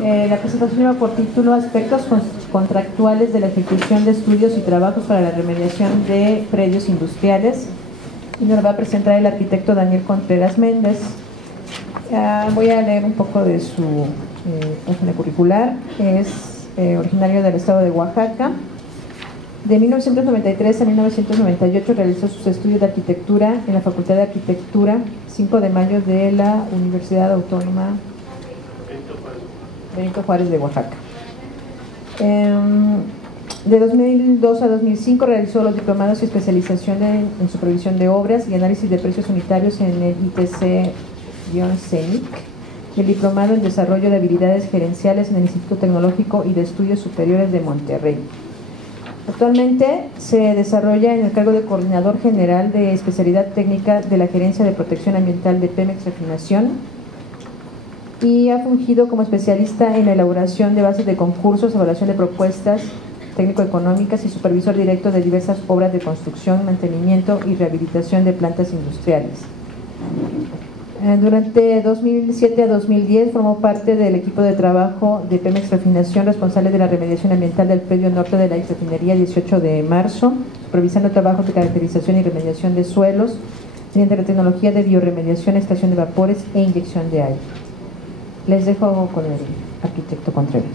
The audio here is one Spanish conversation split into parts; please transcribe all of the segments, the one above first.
La presentación lleva por título Aspectos contractuales de la ejecución de estudios y trabajos para la remediación de predios industriales, y nos va a presentar el arquitecto Daniel Contreras Méndez. Voy a leer un poco de su página curricular. Es originario del estado de Oaxaca. De 1993 a 1998 realizó sus estudios de arquitectura en la Facultad de Arquitectura 5 de mayo de la Universidad Autónoma Benito Juárez de Oaxaca. De 2002 a 2005 realizó los diplomados y especialización en supervisión de obras y análisis de precios unitarios en el ITC-CENIC, y el diplomado en desarrollo de habilidades gerenciales en el Instituto Tecnológico y de Estudios Superiores de Monterrey. Actualmente se desarrolla en el cargo de Coordinador General de Especialidad Técnica de la Gerencia de Protección Ambiental de Pemex Refinación, y ha fungido como especialista en la elaboración de bases de concursos, evaluación de propuestas técnico-económicas y supervisor directo de diversas obras de construcción, mantenimiento y rehabilitación de plantas industriales. Durante 2007 a 2010 formó parte del equipo de trabajo de Pemex Refinación, responsable de la remediación ambiental del predio norte de la exrefinería 18 de marzo, supervisando trabajos de caracterización y remediación de suelos mediante la tecnología de bioremediación, extracción de vapores e inyección de aire. Les dejo con el arquitecto Contreras.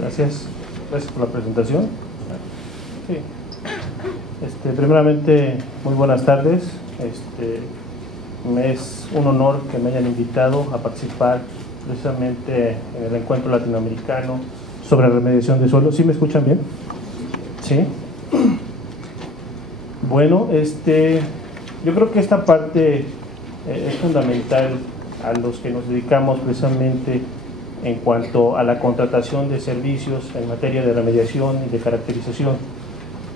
Gracias por la presentación. Sí. Primeramente, muy buenas tardes. Me es un honor que me hayan invitado a participar precisamente en el encuentro latinoamericano sobre remediación de suelos. ¿Sí me escuchan bien? Sí. Bueno, yo creo que esta parte es fundamental a los que nos dedicamos precisamente en cuanto a la contratación de servicios en materia de remediación y de caracterización.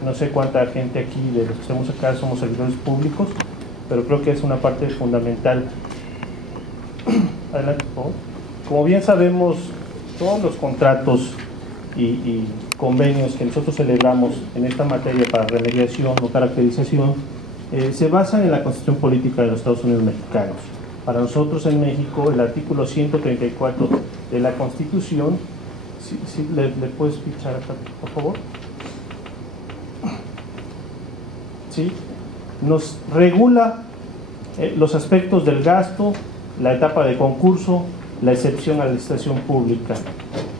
No sé cuánta gente aquí de los que estamos acá somos servidores públicos, pero creo que es una parte fundamental. Adelante, por favor. Como bien sabemos, todos los contratos y convenios que nosotros celebramos en esta materia para remediación o caracterización se basan en la Constitución Política de los Estados Unidos Mexicanos. Para nosotros en México, el artículo 134 de la Constitución, ¿le puedes pichar acá, por favor? ¿Sí? Nos regula los aspectos del gasto, la etapa de concurso, la excepción a la licitación pública.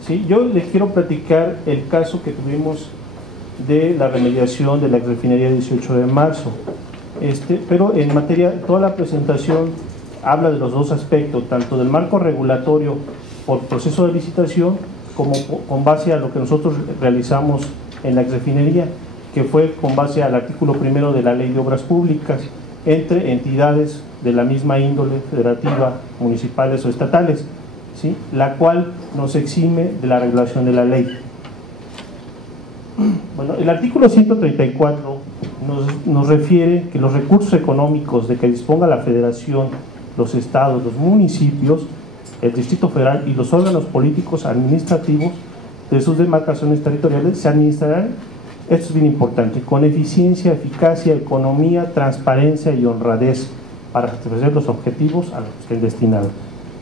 ¿Sí? Yo les quiero platicar el caso que tuvimos de la remediación de la refinería 18 de marzo. Pero en materia, toda la presentación habla de los dos aspectos, tanto del marco regulatorio por proceso de licitación, como con base a lo que nosotros realizamos en la refinería, que fue con base al artículo 1 de la Ley de Obras Públicas, entre entidades de la misma índole, federativa, municipales o estatales, ¿sí? La cual nos exime de la regulación de la ley. Bueno, el artículo 134 nos refiere que los recursos económicos de que disponga la Federación, los estados, los municipios, el Distrito Federal y los órganos políticos administrativos de sus demarcaciones territoriales se administrarán, esto es bien importante, con eficiencia, eficacia, economía, transparencia y honradez para satisfacer los objetivos a los que estén destinados.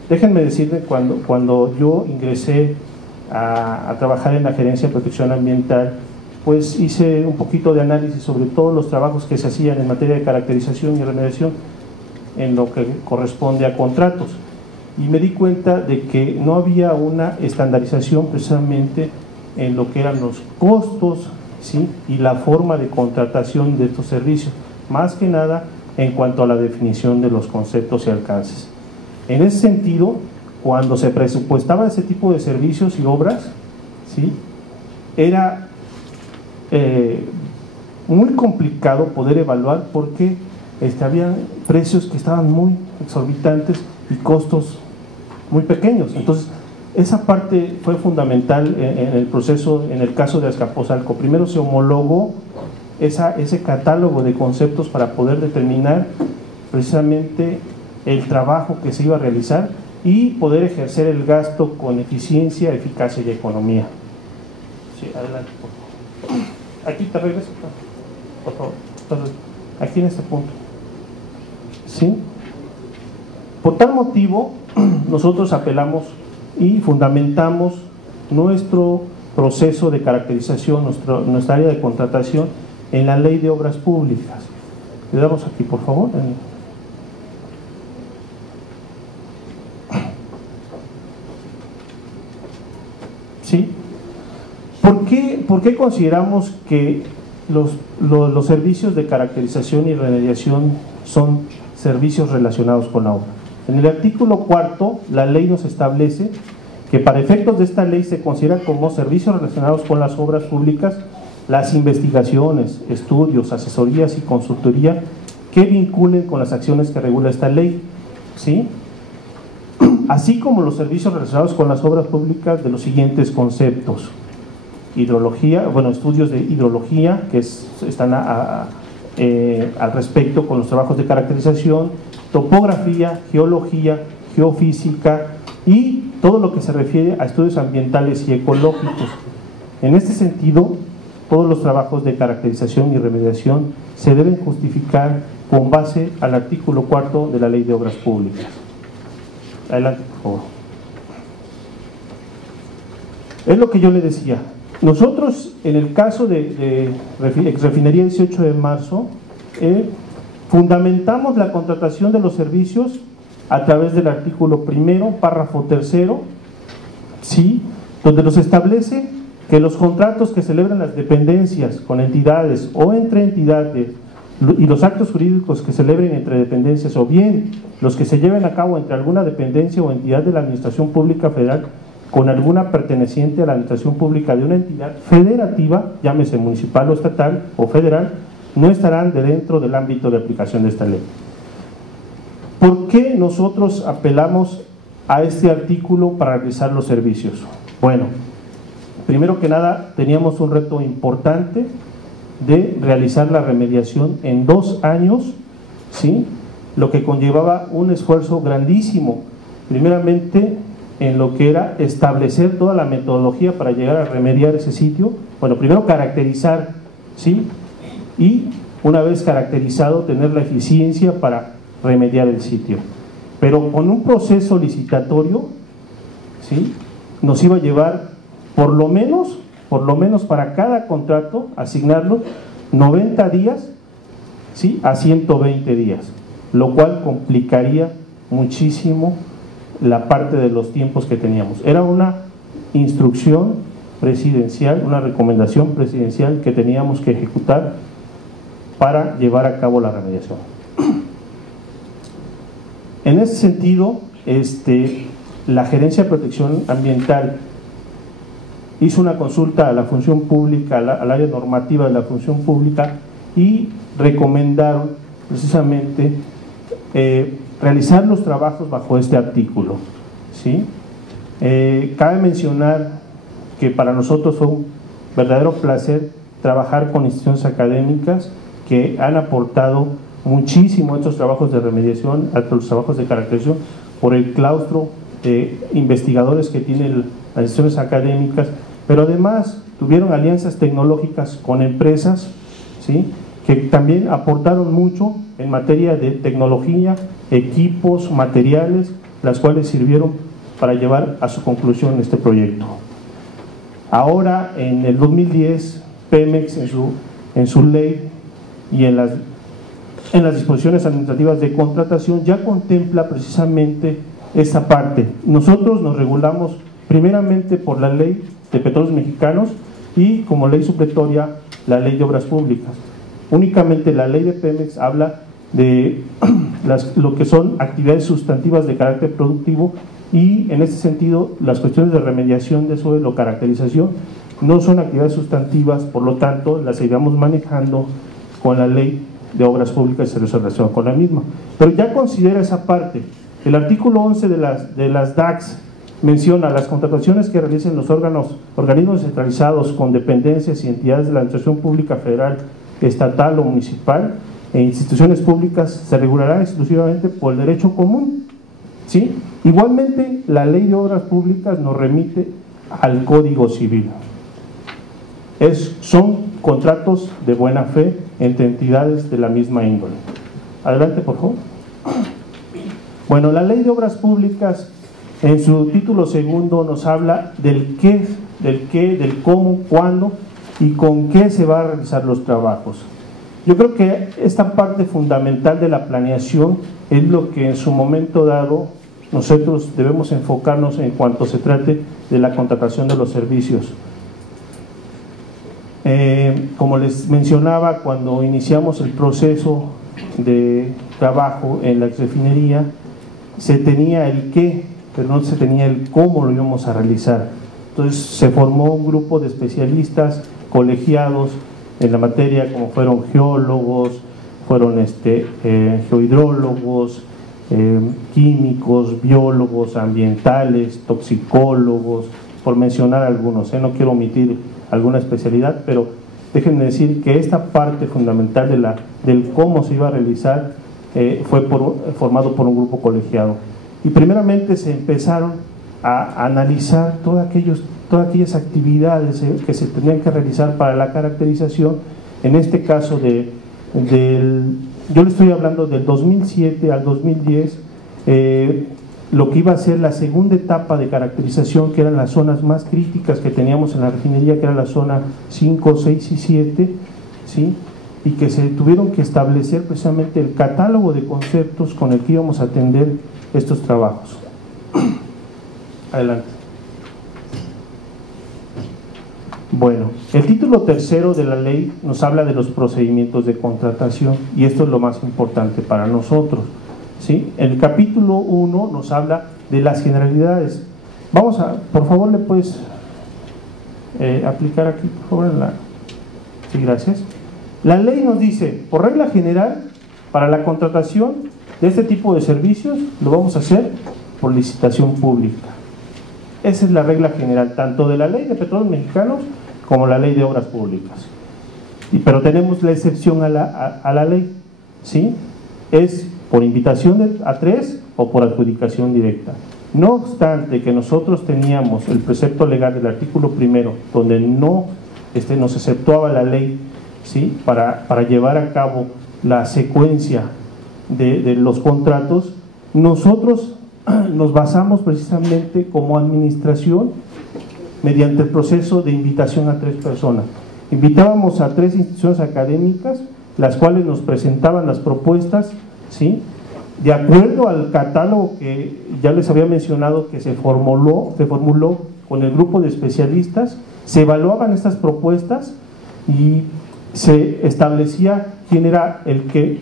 Déjenme decirles, cuando yo ingresé a trabajar en la Gerencia de Protección Ambiental, pues hice un poquito de análisis sobre todos los trabajos que se hacían en materia de caracterización y remediación en lo que corresponde a contratos, y me di cuenta de que no había una estandarización precisamente en lo que eran los costos, ¿sí? Y la forma de contratación de estos servicios, más que nada en cuanto a la definición de los conceptos y alcances. En ese sentido, cuando se presupuestaba ese tipo de servicios y obras, ¿sí? Era muy complicado poder evaluar, porque había precios que estaban muy exorbitantes y costos muy pequeños. Entonces, esa parte fue fundamental en el proceso, en el caso de Azcapotzalco. Primero se homologó ese catálogo de conceptos para poder determinar precisamente el trabajo que se iba a realizar y poder ejercer el gasto con eficiencia, eficacia y economía. Sí, adelante, por favor. Aquí te regreso, por favor. Entonces, aquí en este punto. ¿Sí? Por tal motivo, nosotros apelamos y fundamentamos nuestro proceso de caracterización, nuestra área de contratación en la Ley de Obras Públicas. Le damos aquí, por favor. ¿Sí? ¿Por qué consideramos que los servicios de caracterización y remediación son servicios relacionados con la obra? En el artículo 4, la ley nos establece que para efectos de esta ley se considera como servicios relacionados con las obras públicas las investigaciones, estudios, asesorías y consultoría que vinculen con las acciones que regula esta ley, ¿sí? Así como los servicios relacionados con las obras públicas de los siguientes conceptos: hidrología, estudios de hidrología que están al respecto con los trabajos de caracterización, topografía, geología, geofísica y todo lo que se refiere a estudios ambientales y ecológicos. En este sentido, todos los trabajos de caracterización y remediación se deben justificar con base al artículo 4 de la Ley de Obras Públicas. Adelante, por favor. Es lo que yo le decía. Nosotros, en el caso de Refinería 18 de marzo, fundamentamos la contratación de los servicios a través del artículo 1, párrafo 3, ¿sí?, donde nos establece que los contratos que celebran las dependencias con entidades o entre entidades y los actos jurídicos que celebren entre dependencias o bien los que se lleven a cabo entre alguna dependencia o entidad de la Administración Pública Federal con alguna perteneciente a la Administración Pública de una entidad federativa, llámese municipal o estatal o federal, no estarán dentro del ámbito de aplicación de esta ley. ¿Por qué nosotros apelamos a este artículo para realizar los servicios? Bueno, primero que nada teníamos un reto importante de realizar la remediación en 2 años, ¿sí?, lo que conllevaba un esfuerzo grandísimo, primeramente en lo que era establecer toda la metodología para llegar a remediar ese sitio. Bueno, primero caracterizar, ¿sí?, y una vez caracterizado tener la eficiencia para remediar el sitio, pero con un proceso licitatorio, ¿sí?, nos iba a llevar por lo menos para cada contrato asignarlo 90 días, ¿sí?, a 120 días, lo cual complicaría muchísimo la parte de los tiempos que teníamos. Era una instrucción presidencial, una recomendación presidencial que teníamos que ejecutar para llevar a cabo la remediación. En ese sentido, la Gerencia de Protección Ambiental hizo una consulta a la función pública, al área normativa de la función pública, y recomendaron precisamente realizar los trabajos bajo este artículo, ¿sí? Cabe mencionar que para nosotros fue un verdadero placer trabajar con instituciones académicas que han aportado muchísimo a estos trabajos de remediación, a los trabajos de caracterización, por el claustro de investigadores que tienen las instituciones académicas, pero además tuvieron alianzas tecnológicas con empresas, ¿sí?, que también aportaron mucho en materia de tecnología, equipos, materiales, las cuales sirvieron para llevar a su conclusión este proyecto. Ahora, en el 2010, Pemex en su ley y en las disposiciones administrativas de contratación ya contempla precisamente esta parte. Nosotros nos regulamos primeramente por la Ley de Petróleos Mexicanos y como ley supletoria la Ley de Obras Públicas. Únicamente la ley de Pemex habla de lo que son actividades sustantivas de carácter productivo, y en este sentido las cuestiones de remediación de suelo, caracterización, no son actividades sustantivas, por lo tanto las seguiremos manejando con la Ley de Obras Públicas y Servicios relacionados con la misma. Pero ya considera esa parte. El artículo 11 de las DACs menciona las contrataciones que realicen los organismos centralizados con dependencias y entidades de la Administración Pública Federal, estatal o municipal e instituciones públicas se regularán exclusivamente por el derecho común, ¿sí? Igualmente, la Ley de Obras Públicas nos remite al Código Civil. Son contratos de buena fe entre entidades de la misma índole. Adelante, por favor. Bueno, la Ley de Obras Públicas en su título segundo nos habla del qué, del cómo, cuándo y con qué se van a realizar los trabajos. Yo creo que esta parte fundamental de la planeación es lo que en su momento dado nosotros debemos enfocarnos en cuanto se trate de la contratación de los servicios. Como les mencionaba, cuando iniciamos el proceso de trabajo en la exrefinería, se tenía el qué, pero no se tenía el cómo lo íbamos a realizar. Entonces se formó un grupo de especialistas colegiados en la materia, como fueron geólogos, fueron geohidrólogos, químicos, biólogos ambientales, toxicólogos, por mencionar algunos, no quiero omitir alguna especialidad, pero déjenme decir que esta parte fundamental del cómo se iba a realizar fue formado por un grupo colegiado. Y primeramente se empezaron a analizar todas aquellas actividades que se tenían que realizar para la caracterización, en este caso yo le estoy hablando del 2007 al 2010, lo que iba a ser la segunda etapa de caracterización, que eran las zonas más críticas que teníamos en la refinería, que era la zona 5, 6 y 7, ¿sí? Y que se tuvieron que establecer precisamente el catálogo de conceptos con el que íbamos a atender estos trabajos. Adelante. Bueno, el título tercero de la ley nos habla de los procedimientos de contratación, y esto es lo más importante para nosotros, ¿sí? El capítulo 1 nos habla de las generalidades. Vamos a, por favor, ¿le puedes aplicar aquí, por favor? Sí, gracias. La ley nos dice, por regla general, para la contratación de este tipo de servicios, lo vamos a hacer por licitación pública. Esa es la regla general, tanto de la Ley de Petróleos Mexicanos como la Ley de Obras Públicas. Pero tenemos la excepción a la ley, ¿sí? Es por invitación a tres o por adjudicación directa. No obstante que nosotros teníamos el precepto legal del artículo primero, donde no nos exceptuaba la ley, ¿sí? Para llevar a cabo la secuencia de los contratos, nosotros nos basamos precisamente como administración mediante el proceso de invitación a tres personas. Invitábamos a tres instituciones académicas, las cuales nos presentaban las propuestas, ¿sí? De acuerdo al catálogo que ya les había mencionado, que se formuló con el grupo de especialistas. Se evaluaban estas propuestas y se establecía quién era el que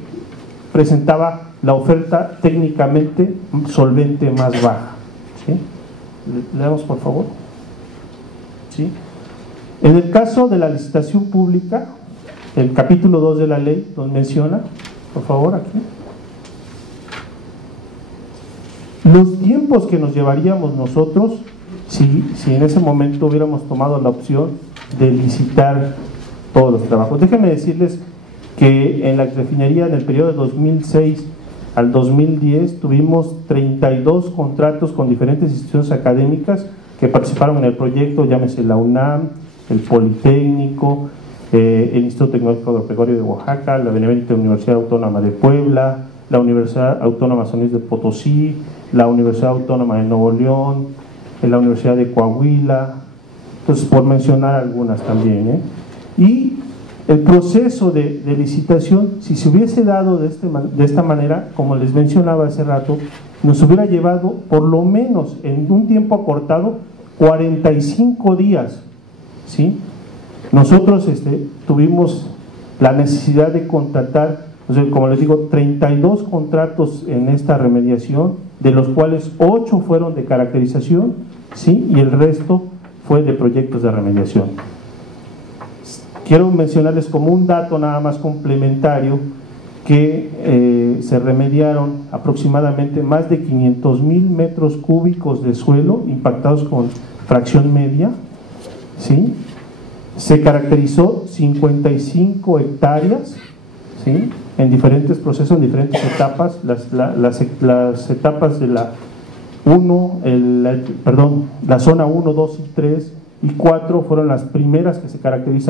presentaba la oferta técnicamente solvente más baja, ¿sí? Le damos, por favor. ¿Sí? En el caso de la licitación pública, el capítulo 2 de la ley nos menciona, por favor, aquí, los tiempos que nos llevaríamos nosotros si en ese momento hubiéramos tomado la opción de licitar todos los trabajos. Déjenme decirles que en la refinería, en el periodo de 2006 al 2010, tuvimos 32 contratos con diferentes instituciones académicas que participaron en el proyecto, llámese la UNAM, el Politécnico, el Instituto Tecnológico Agropecuario de Oaxaca, la Benemérita Universidad Autónoma de Puebla, la Universidad Autónoma San Luis de Potosí, la Universidad Autónoma de Nuevo León, la Universidad de Coahuila, entonces por mencionar algunas también, Y el proceso de licitación, si se hubiese dado de esta manera, como les mencionaba hace rato, nos hubiera llevado por lo menos en un tiempo acortado 45 días, ¿sí? Nosotros tuvimos la necesidad de contratar, como les digo, 32 contratos en esta remediación, de los cuales 8 fueron de caracterización, ¿sí? Y el resto fue de proyectos de remediación. Quiero mencionarles como un dato nada más complementario que se remediaron aproximadamente más de 500,000 metros cúbicos de suelo impactados con fracción media, ¿sí? Se caracterizó 55 hectáreas, ¿sí? En diferentes procesos, en diferentes etapas, las etapas de la zona 1, 2 y 3 y 4 fueron las primeras que se caracterizaron.